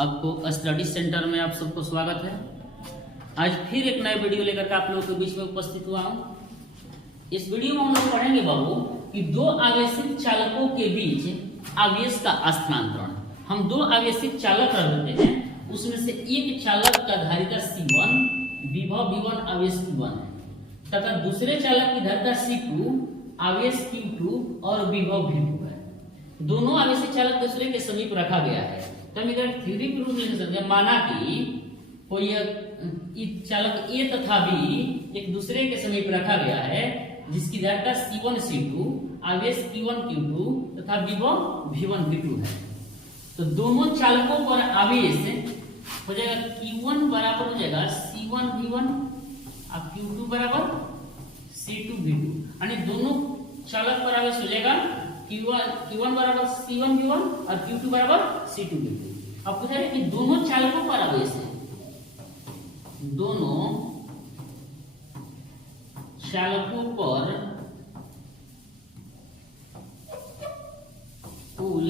आपको study centre में आप सबको स्वागत है। आज फिर एक नए वीडियो लेकर के आप लोगों के बीच में उपस्थित हुआ हूँ। इस वीडियो में हम लोग पढ़ेंगे बाबू कि दो आवेशित चालकों के बीच आवेश का स्थानांतरण। हम दो आवेशित चालक रखते हैं, उसमें से एक चालक का धारिता C1 विभव V1 आवेश Q1 है तथा दूसरे चालक की धारिता C2 आवेश Q2 और विभव V2 है। दोनों आवेशित चालक दूसरे के समीप रखा गया है। तो हम इधर थ्योरी के रूप में लिख सकते हैं। माना कि कोई चालक A तथा B एक दूसरे के समीप रखा गया है, जिसकी धारिता C1 C2 आवेश Q1 Q2 तथा विभव V1 V2 है। तो दोनों चालकों पर आवेश हो जाएगा Q1 बराबर हो जाएगा C1 V1 और Q2 बराबर C2 V2, यानी दोनों चालक पर आवेश हो जाएगा Q1 बराबर C1 V1 और Q2 बराबर C2 V2। अब पूछा है कि दोनों चालकों पर आवेश है, दोनों चालकों पर कुल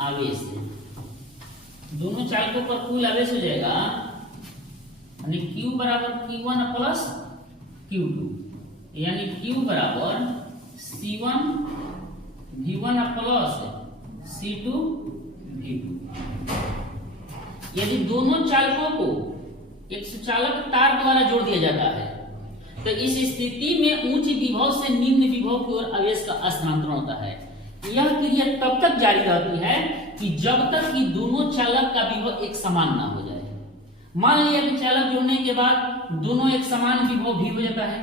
आवेश है। दोनों चालकों पर कुल आवेश हो जाएगा यानी Q बराबर Q1 प्लस Q2, यानी Q बराबर C1 V1 plus C2 V2। यदि दोनों चालकों को एक सुचालक तार द्वारा जोड़ दिया जाता है तो इस स्थिति में उच्च विभव से निम्न विभव की ओर आवेश का स्थानांतरण होता है। यह क्रिया तब तक जारी रहती है कि जब तक कि दोनों चालक का विभव एक समान ना हो जाए। मान लिया कि चालक जोड़ने के बाद दोनों एक समान विभव भी हो जाता है।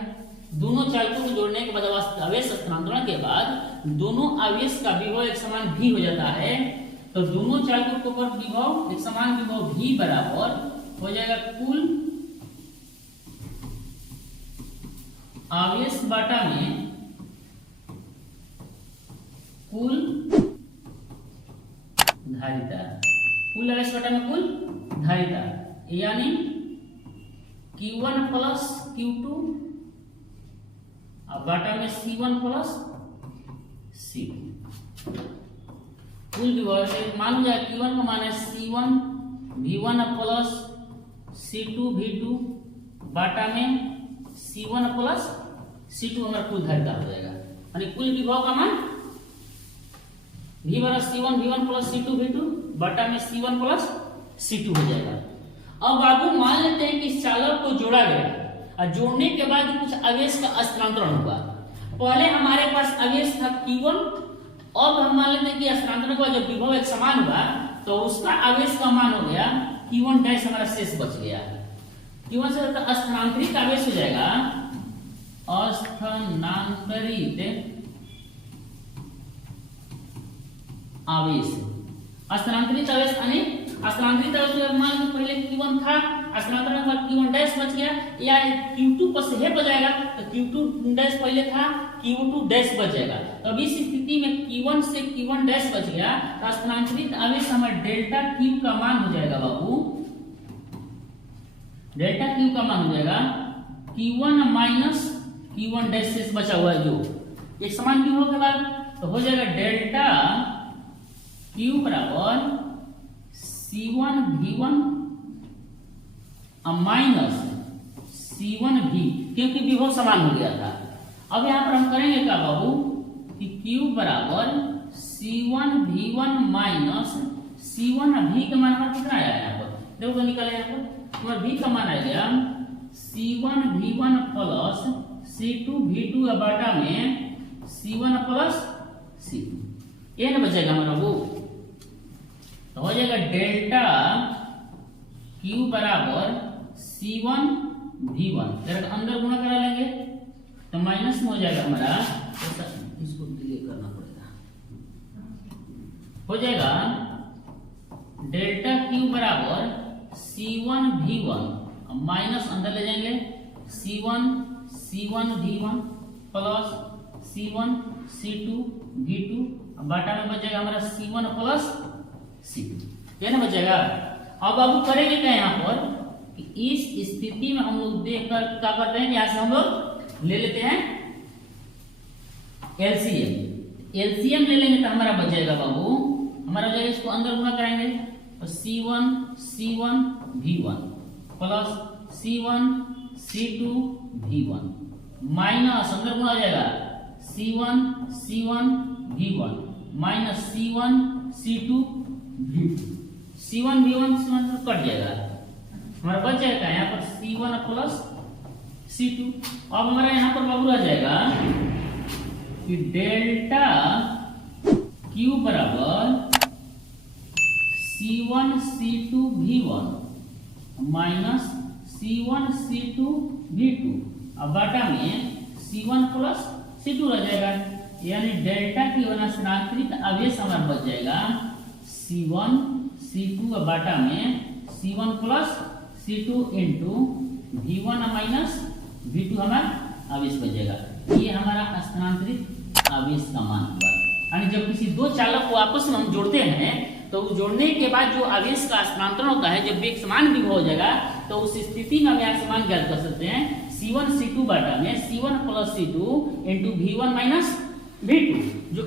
दोनों चालकों को जोड़ने के बाद आवेश स्थानांतरण के बाद दोनों आवेश का विभव एक समान भी हो जाता है, तो दोनों चालकों के ऊपर विभव एक समान विभव भी बराबर हो जाएगा कुल आवेश बाटा में कुल धारिता। कुल आवेश बाटा में कुल धारिता, यानी Q1 प्लस Q2 बाटा में C1 प्लस C2। कुल विभव से मान लिया Q1 का मान है C1 V1 plus C2 V2 बाटा में C1 प्लस C2 हमारा कुल धारिता हो जाएगा। यानी कुल विभव का मान V बराबर C1 V1 plus C2 V2 बाटा में C1 प्लस C2 हो जाएगा। अब बाबू मान लेते हैं कि इस चालक को जोड़ा गया और जोड़ने के बाद कुछ आवेश का स्थानांतरण हुआ। पहले हमारे पास आवेश था Q1, अब हम मान लेते हैं कि स्थानांतरण के बाद जब विभव एक समान हुआ तो उसका आवेश का मान हो गया Q1 डैश, हमारा शेष बच गया। Q1 से स्थानांतरित आवेश हो जाएगा स्थानांतरित आवेश। स्थानांतरित आवेश यानी स्थानांतरित आवेश मान लो पहले Q1 था, स्थानांतरण के बाद Q1 डैश बच गया, या Q2 पर से बच जाएगा तो Q2 डैश पहले था, Q2 डैश बच जाएगा। तो अब इस स्थिति में Q1 से Q1 डैश बच गया तो स्थानांतरित आवेश हमारा डेल्टा Q का मान हो जाएगा बाबू, डेल्टा Q का मान हो जाएगा Q1 माइनस Q1 डैश से बचा हुआ है जो एक समान विभव के बाद, तो हो जाएगा डेल्टा Q बराबर C1 V1 minus C1 V, क्योंकि विभव समान हो गया था। अब यहाँ पर हम करेंगे क्या बाबू कि Q बराबर C1 V1 minus C1 V का मान हमारा कितना आया यहाँ पर, देखो तो निकला यहाँ पर हमारा V का मान आ गया C1 V1 plus C2 V2 बाटा में C1 प्लस C2। ये ना बचेगा हमारा वो, तो हो जाएगा डेल्टा Q बराबर C1 V1, अंदर गुणा करा लेंगे तो माइनस में हो जाएगा हमारा, इसको डिलीट करना पड़ेगा, हो जाएगा डेल्टा Q बराबर C1 V1 माइनस अंदर ले जाएंगे C1 V1 plus C1 C2 V2 बाटा में बच जाएगा हमारा C1 प्लस C2। ये ना बचेगा। अब बाबू करेंगे क्या यहाँ पर कि इस स्थिति में हम लोग देखकर क्या करते हैं, यहाँ से हम लोग ले लेते हैं एलसीएम। एलसीएम ले लेंगे तो हमारा बच जाएगा बाबू हमारा जो है इसको अंदर गुणा कराएंगे तो C1 C1 V1 plus C1 C2 V1 minus अंदर गुणा हो जाएगा C1 C1 V1 minus C1 C2 V2 C1 V1 C1 cut जाएगा, हमारा बच जाएगा यहाँ पर C1 प्लस C2। अब हमारा यहाँ पर बाबू रह जाएगा कि डेल्टा Q बराबर C1 C2 V1 minus C1 C2 V2 अब बाटा में C1 प्लस C2 रह जाएगा, यानी डेल्टा की स्थानांतरित आवेश हमारा बच जाएगा C1 C2 अब बाटा में C1 plus C2 into V1 minus V2 हमारा आवेश बच जाएगा। ये हमारा स्थानांतरित आवेश का मान हुआ। यानी जब किसी दो चालक को आपस में हम जोड़ते हैं तो जोड़ने के बाद जो आवेश का स्थानांतरण होता है, जब वेग समान विभव हो जाएगा तो उस स्थिति में हम यहाँ से मान ज्ञात कर सकते हैं C1 C2 बाटा में C1 plus C2 into V1 minus V2 जो कि